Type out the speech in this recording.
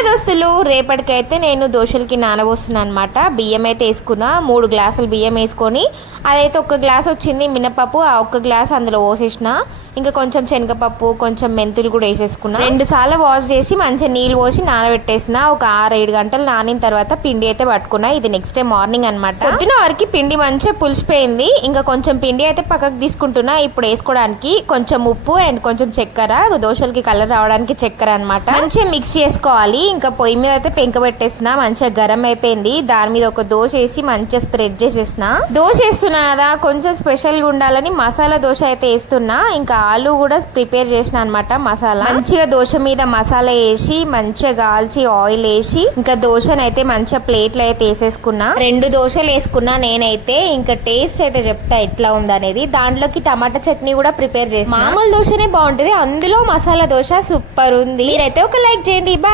Hi దోస్తులు, రేపటికైతే నేను దోశలకి నానబోస్తున్నాను అనమాట. బియ్యం అయితే వేసుకున్నా, 3 గ్లాసులు బియ్యం వేసుకొని అదైతే 1 గ్లాస్ వచ్చింది మినపప్పు, ఆ 1 గ్లాస్ అందులో పోసేసిన. ఇంకా కొంచెం శనగపప్పు, కొంచెం మెంతులు కూడా వేసేసుకున్నా. 2 సార్లు వాష్ చేసి మంచిగా నీళ్ళు పోసి నానబెట్టేసిన. ఒక 6-7 గంటలు నానిన తర్వాత పిండి అయితే పట్టుకున్నా. ఇది నెక్స్ట్ డే మార్నింగ్ అనమాట. పొద్దున వరకు పిండి మంచిగా పులిసిపోయింది. ఇంకా కొంచెం పిండి అయితే పక్కకు తీసుకుంటున్నా. ఇప్పుడు వేసుకోవడానికి కొంచెం ఉప్పు అండ్ కొంచెం చక్కెర, దోశలకి కలర్ రావడానికి చక్కెర అనమాట. మంచిగా మిక్స్ చేసుకోవాలి. ఇంకా పొయ్యి మీద అయితే పెంక పెట్టేసిన, మంచిగా గరం అయిపోయింది. దాని మీద ఒక దోశ వేసి మంచిగా స్ప్రెడ్ చేసేసిన. దోశ వేస్తున్నా కదా, కొంచెం స్పెషల్గా ఉండాలని మసాలా దోశ అయితే వేస్తున్నా. ఇంకా ఆలు కూడా ప్రిపేర్ చేసిన అనమాట. మసాలా మంచిగా దోశ మీద మసాలా వేసి మంచిగా కాల్చి ఆయిల్ వేసి ఇంకా దోశను అయితే మంచిగా ప్లేట్లు అయితే వేసేసుకున్నా. 2 దోశలు వేసుకున్నా నేనైతే. ఇంకా టేస్ట్ అయితే చెప్తా ఎట్లా ఉందనేది. దాంట్లోకి టమాటా చట్నీ కూడా ప్రిపేర్ చేసి, మామూలు దోశనే బాగుంటది, అందులో మసాలా దోశ సూపర్ ఉంది. మీరైతే ఒక లైక్ చేయండి. బాయ్.